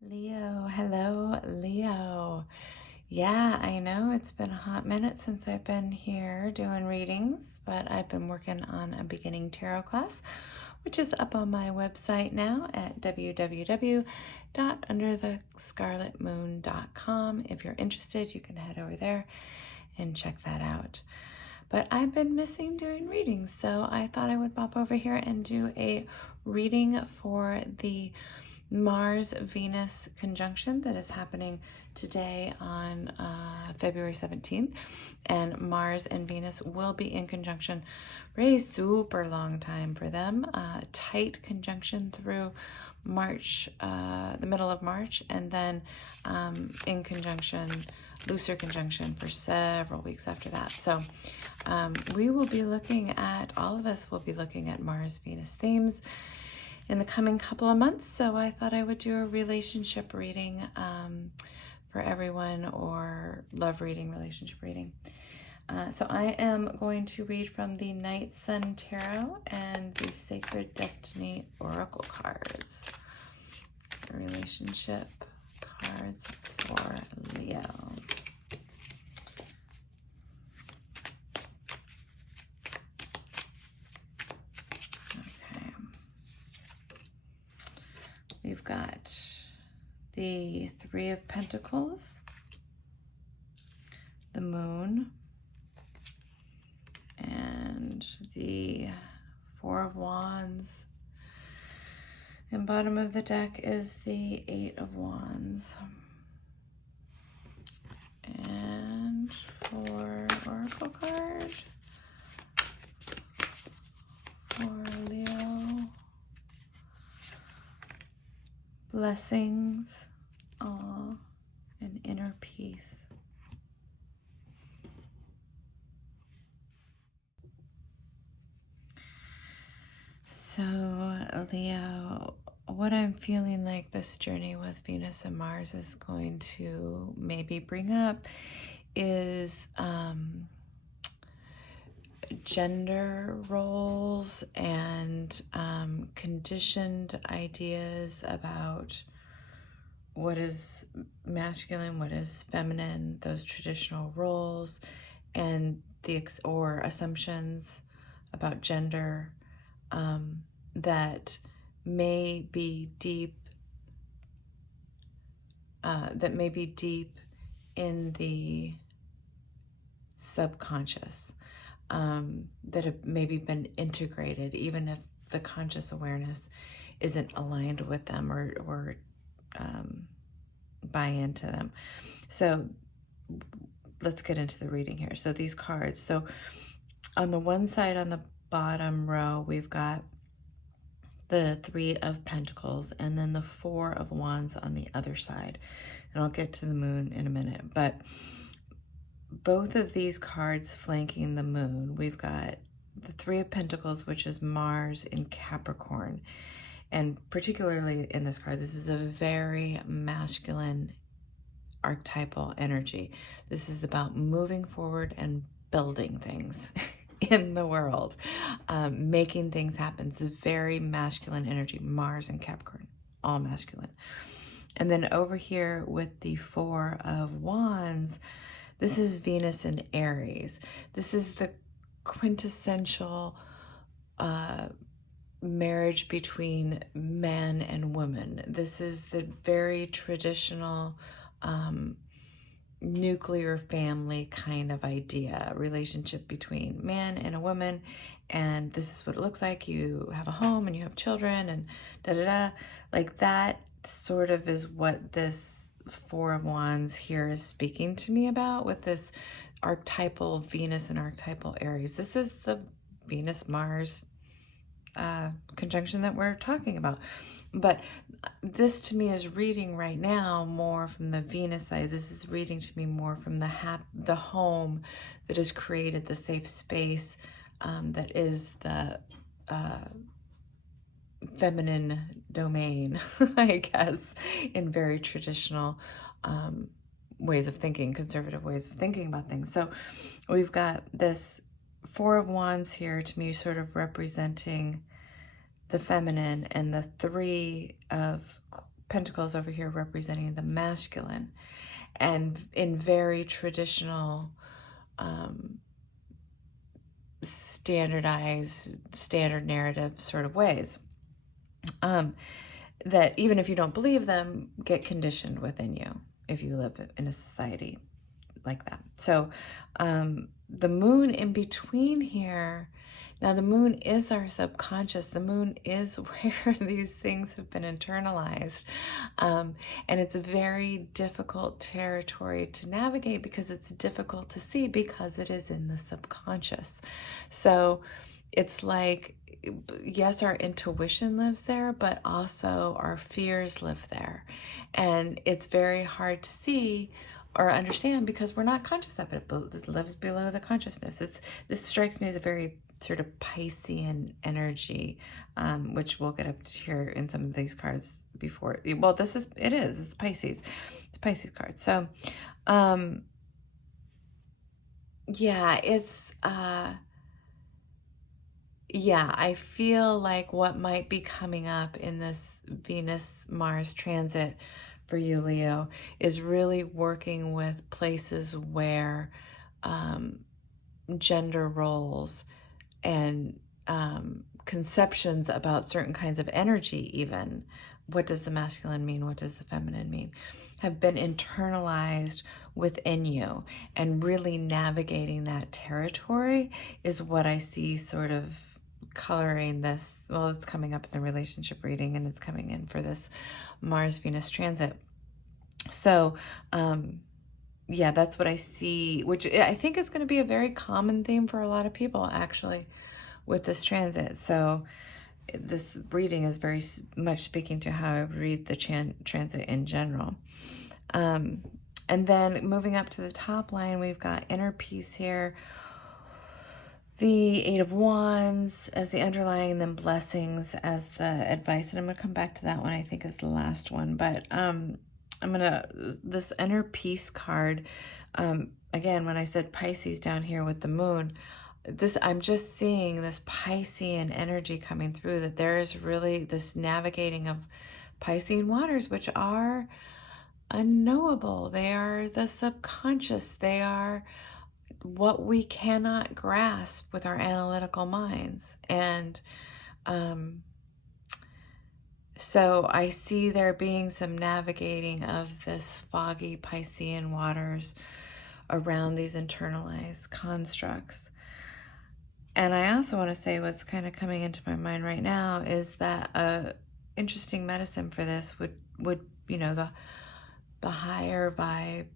Leo, hello, Leo. Yeah, I know it's been a hot minute since I've been here doing readings, but I've been working on a beginning tarot class, which is up on my website now at www.underthescarletmoon.com. If you're interested, you can head over there and check that out. But I've been missing doing readings, so I thought I would pop over here and do a reading for the Mars-Venus conjunction that is happening today on February 17th. And Mars and Venus will be in conjunction for a super long time for them. Tight conjunction through March, the middle of March, and then in conjunction, looser conjunction for several weeks after that. So we will be looking at, all of us will be looking at Mars-Venus themes in the coming couple of months. So I thought I would do a relationship reading for everyone, or love reading, relationship reading. So I am going to read from the Night Sun Tarot and the Sacred Destiny Oracle cards. Relationship cards for Leo. We've got the Three of Pentacles, the Moon, and the Four of Wands. And bottom of the deck is the Eight of Wands. And for Oracle card for Leo, blessings, awe, and inner peace. So, Leo, what I'm feeling like this journey with Venus and Mars is going to maybe bring up is gender roles and conditioned ideas about what is masculine, what is feminine, those traditional roles, and or assumptions about gender that may be deep, in the subconscious, that have maybe been integrated, even if the conscious awareness isn't aligned with them or buy into them. So let's get into the reading here. So these cards, so on the one side, on the bottom row, we've got the Three of Pentacles and then the Four of Wands on the other side. And I'll get to the Moon in a minute, but both of these cards flanking the Moon, we've got the Three of Pentacles, which is Mars in Capricorn. And particularly in this card, this is a very masculine archetypal energy. This is about moving forward and building things in the world, making things happen. It's a very masculine energy. Mars and Capricorn, all masculine. And then over here with the Four of Wands, this is Venus in Aries. This is the quintessential marriage between man and woman. This is the very traditional nuclear family kind of idea, relationship between man and a woman, and this is what it looks like. You have a home and you have children and da-da-da. Like that sort of is what this Four of Wands here is speaking to me about with this archetypal Venus and archetypal Aries. This is the Venus-Mars conjunction that we're talking about. But this to me is reading right now more from the Venus side. This is reading to me more from the home that has created the safe space that is the feminine domain, I guess, in very traditional ways of thinking, conservative ways of thinking about things. So we've got this Four of Wands here, to me, sort of representing the feminine, and the Three of pentacles over here representing the masculine, and in very traditional, standard narrative sort of ways, that even if you don't believe them, get conditioned within you if you live in a society like that. So the moon in between here, now the moon is our subconscious. The moon is where these things have been internalized. And it's a very difficult territory to navigate because it's difficult to see because it is in the subconscious. So it's like, yes, our intuition lives there, but also our fears live there. And it's very hard to see or understand because we're not conscious of it. It lives below the consciousness. This strikes me as a very sort of Piscean energy, which we'll get up to here in some of these cards before. Well, it's Pisces. It's a Pisces card. So, yeah, I feel like what might be coming up in this Venus-Mars transit for you, Leo, is really working with places where gender roles and conceptions about certain kinds of energy, even what does the masculine mean, what does the feminine mean, have been internalized within you, and really navigating that territory is what I see sort of coloring this. Well, it's coming up in the relationship reading, and it's coming in for this Mars-Venus transit. So, yeah, that's what I see, which I think is going to be a very common theme for a lot of people, actually, with this transit. So this reading is very much speaking to how I read the transit in general. And then moving up to the top line, we've got inner peace here, the Eight of Wands as the underlying, and then blessings as the advice. And I'm going to come back to that one, I think, is the last one. But this inner peace card, again, when I said Pisces down here with the moon, I'm just seeing this Piscean energy coming through, that there is really this navigating of Piscean waters, which are unknowable. They are the subconscious. They are what we cannot grasp with our analytical minds. And so I see there being some navigating of this foggy Piscean waters around these internalized constructs. And I also want to say what's kind of coming into my mind right now is that interesting medicine for this would the higher vibe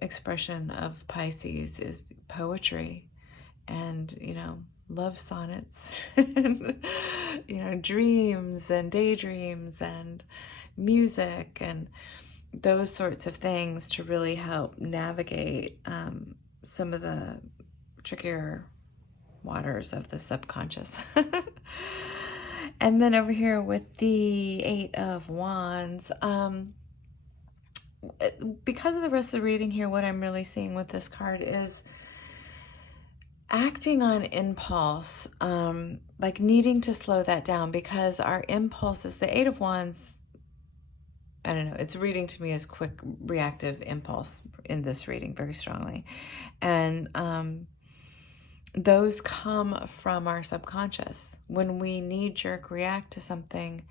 expression of Pisces is poetry and, love sonnets, and, dreams and daydreams and music and those sorts of things to really help navigate some of the trickier waters of the subconscious. And then over here with the Eight of Wands, because of the rest of the reading here, what I'm really seeing with this card is acting on impulse, like needing to slow that down, because our impulses, the Eight of Wands, I don't know, it's reading to me as quick reactive impulse in this reading very strongly. And those come from our subconscious. When we knee-jerk react to something,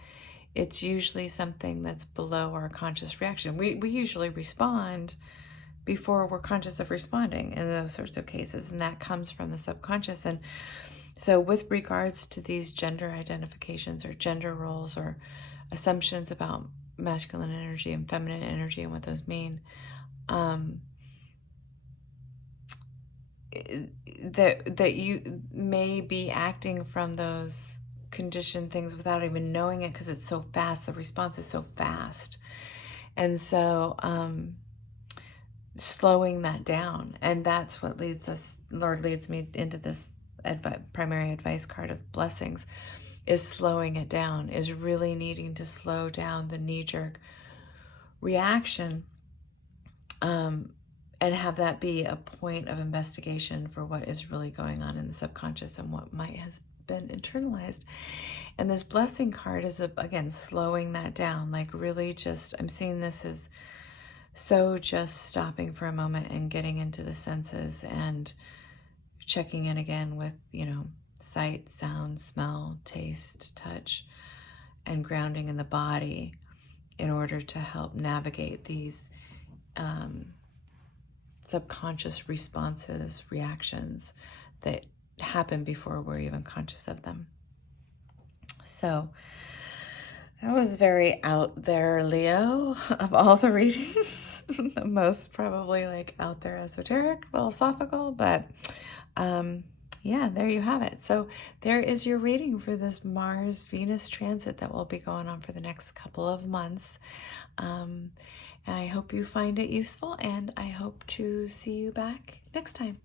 it's usually something that's below our conscious reaction. We usually respond before we're conscious of responding in those sorts of cases, and that comes from the subconscious. And so with regards to these gender identifications or gender roles or assumptions about masculine energy and feminine energy and what those mean, that you may be acting from those conditioned things without even knowing it, because it's so fast. The response is so fast. And so slowing that down, and that's what Lord leads me into this primary advice card of blessings, is slowing it down, is really needing to slow down the knee-jerk reaction, and have that be a point of investigation for what is really going on in the subconscious and what might been internalized. And this blessing card is, again, slowing that down, like really just, I'm seeing this as so just stopping for a moment and getting into the senses and checking in again with, sight, sound, smell, taste, touch, and grounding in the body in order to help navigate these subconscious responses, reactions that happen before we're even conscious of them. So that was very out there, Leo, of all the readings. The most probably like out there, esoteric, philosophical, but yeah, there you have it. So there is your reading for this Mars-Venus transit that will be going on for the next couple of months. And I hope you find it useful, and I hope to see you back next time.